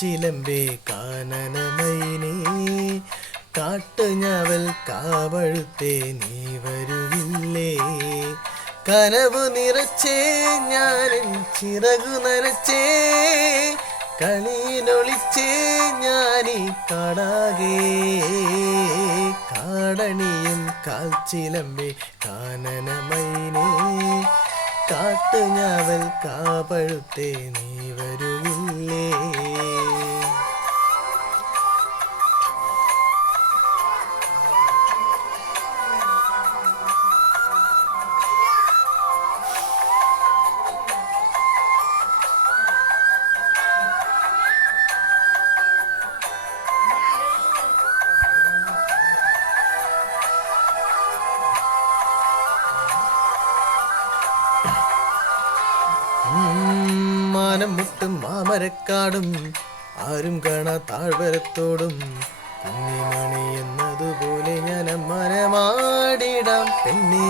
കാച്ചിലമ്പേ കാനനമൈനേ കാട്ടുഞാവൽ കാവഴുത്തേ നീ വരുവില്ലേ കനവു നിറച്ചേ ഞാനും ചിറകു നനച്ചേ കളിയിലൊളിച്ചേ ഞാനീ കാടാകേ കാടണിയും കാൽച്ചിലമ്പേ കാനനമൈനേ കാട്ടുഞാവൽ കാപഴുത്തേ നീ വരുവില്ലേ മാനം മുട്ടും മാമരക്കാടും ആരും കാണാ താഴ്വരത്തോടും കുഞ്ഞിമണി എന്നതുപോലെ ഞാൻ മനമാടിടാം പെണ്ണെ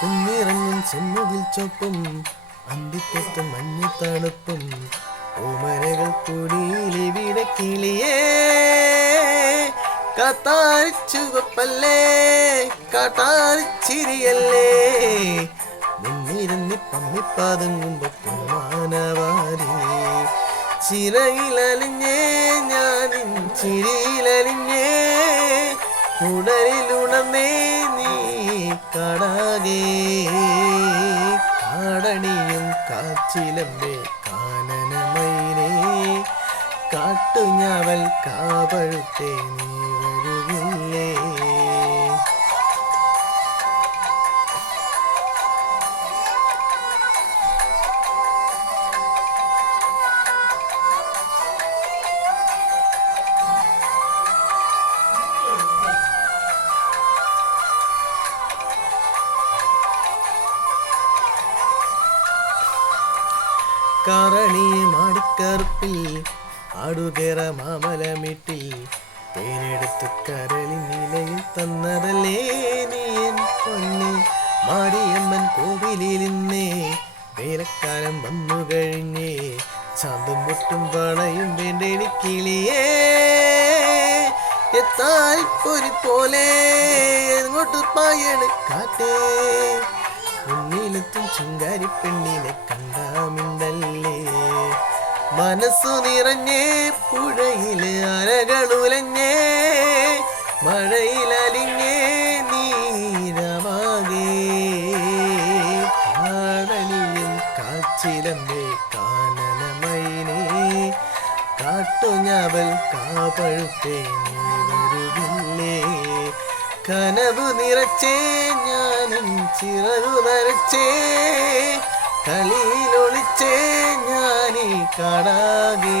കുഞ്ഞിറങ്ങും ചെമ്മുകിൽ ചൊപ്പും അന്തിത്തൊട്ടും മഞ്ഞു തണുപ്പും ഓമരകൾ കൂടിയിലിവിടെ കിളിയേ കാത്താരിച്ചുവപ്പല്ലേ കാട്ടാരിച്ചിരിയല്ലേ മുന്നിരുന്നി പമ്മിപ്പാതുങ്ങുമ്പോ പൊന്മാനവാരി ചിറകിലലിഞ്ഞേ ഞാനിൻ ചിരിയിലലിഞ്ഞേ ഉടലിലുണർന്നേ നീ കാടാകേ കാടണിയും കാച്ചിലമ്പേ കാനനമൈനേ കാട്ടുഞാവൽ കാപഴുത്തേ നീ വരുവില്ലേ കാരണി മാടിക്കറുപ്പിൽ ആടുകേറ മാമലമീട്ടിൽ തേനെടുത്ത് കരളി നിലയിൽ തന്നതല്ലേ നീ എൻ പൊന്ന് മാരിയമ്മൻ കോവിലിൽ ഇന്നേ വേലക്കാലം വന്നു കഴിഞ്ഞേ ചാന്തും പൊട്ടും വളയും വേണ്ടെനിക്കിളിയേ എത്തായിപ്പൊരി പോലെ എങ്ങോട്ട് പായണ് കാറ്റേ മുന്നിലെത്തും ചുങ്കാരി പെണ്ണിനെ കണ്ടാമിണ്ടല്ലേ മനസ്സു നിറഞ്ഞേ പുഴയില് അലകളുലഞ്ഞേ മഴയിലലിഞ്ഞേ നീരമാകേ കാടണിയും കാച്ചിലമ്പേ കാനനമൈനേ കാട്ടുഞാവൽ കാപഴുത്തേ നീ വരുവില്ലേ കനവു നിറച്ചേ ഞാനും ചിറകു നരച്ചേ കളിയിലൊളിച്ചേ ഞാനീ കാടാകേ